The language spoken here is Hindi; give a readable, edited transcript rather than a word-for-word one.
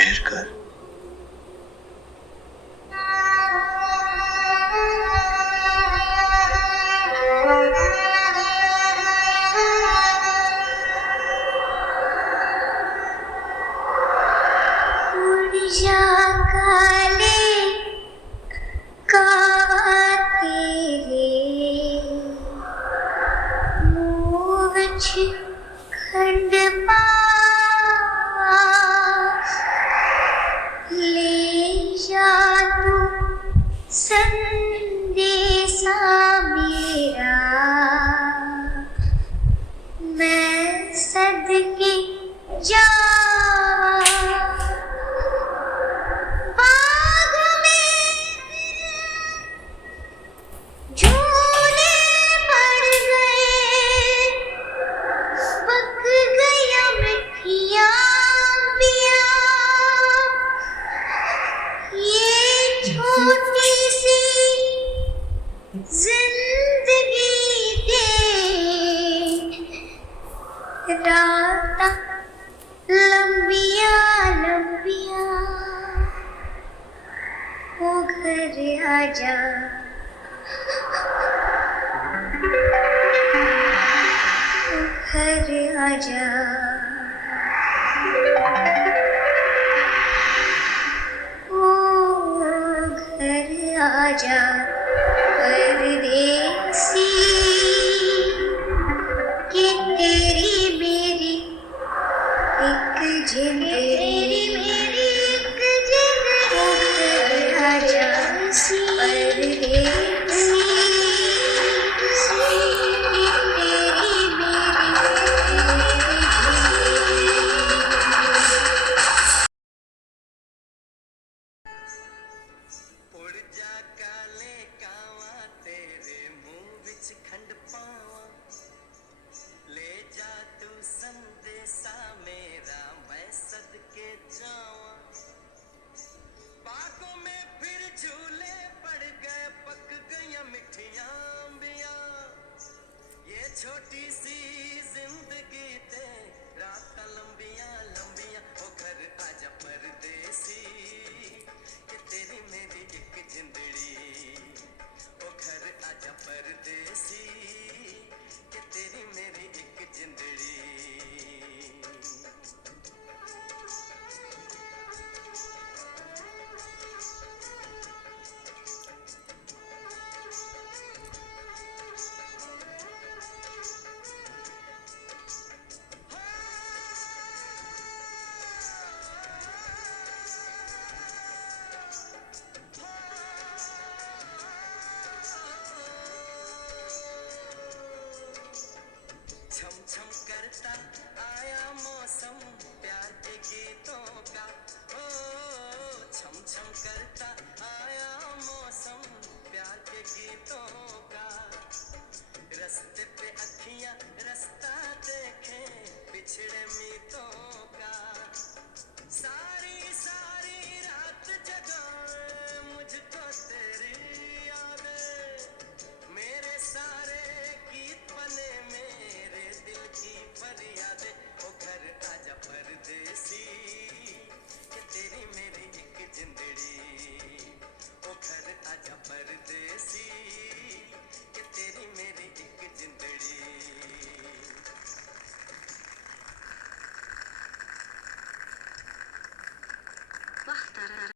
कोशिश कर। खंड पास ले जा तू संदेशा मेरा, मैं सदके जावा बाग में झूले पड़ गए, पक गया मिठिया पिया, ये छोटी सी जिंदगी देख, रात लंबिया लंबिया, ओ घर आजा, ओ घर आजा, ओ घर आजा परदेसी, कि तेरी मेरी एक जिंदड़ी, ओ घर आजा परदेसी, कि तेरी उड़ जा काले कावा तेरे मुंह विच खंड पावा, ले जा तू संदेशा मेरा, मैं सदके जावा बागों में फिर झूले पड़ गए, पक गया मिठिया अंबिया, ये छोटी सी जिंदगी ते रात लंबिया लंबिया, ओ घर आजा परदेसी, कि तेरी मेरी एक जिंदड़ी, ओ घर आजा परदेसी, कि तेरी मेरी एक जिंदड़ी। छम छम करता आया मौसम प्यार के गीतों का, ओ छम छम करता आया मौसम प्यार के गीतों का, रस्ते पे अखियां रास्ता देखे पिछड़े मीतों का, सारी सारी रात जगाए मुझको तेरी यादें, मेरे सारे गीत बने मेरे दिल की फरियादें, ओ घर आजा परदेसी, कि तेरी मेरी एक जिंदड़ी, ओ घर आजा परदेसी, कि तेरी मेरी एक जिंदड़ी। वाह तारा